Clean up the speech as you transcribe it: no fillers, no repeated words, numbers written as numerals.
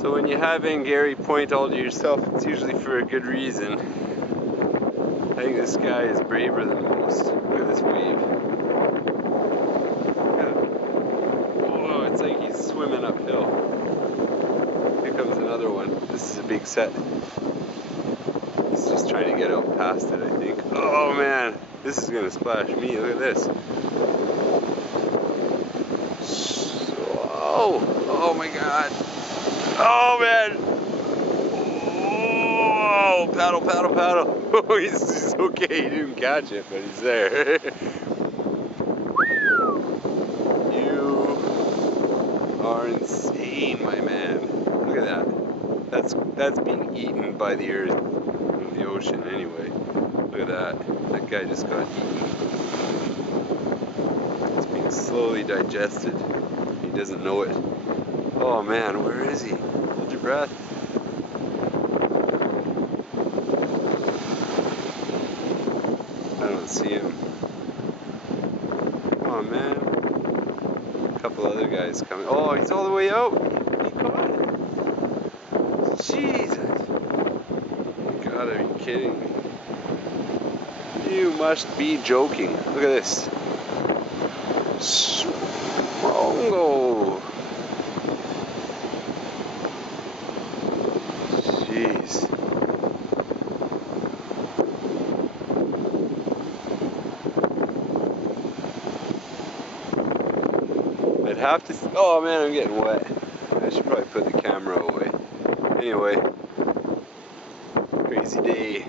So when you have Angourie Point all to yourself, it's usually for a good reason. I think this guy is braver than most. Look at this wave. Whoa, it's like he's swimming uphill. Here comes another one. This is a big set. He's just trying to get out past it, I think. Oh man, this is gonna splash me. Look at this. Oh, oh my god. Oh man. Oh, paddle, paddle, paddle. Oh, he's okay. He didn't catch it, but he's there. You are insane, my man. Look at that. That's being eaten by the earth, the ocean anyway. Look at that. That guy just got eaten. It's being slowly digested. He doesn't know it. Oh man, where is he? Hold your breath. I don't see him. Come on, man. A couple other guys coming. Oh, he's all the way out. He caught it. Jesus. You gotta be kidding me. You must be joking. Look at this. Strongo. Jeez. I'd have to. Oh man, I'm getting wet. I should probably put the camera away. Anyway, crazy day.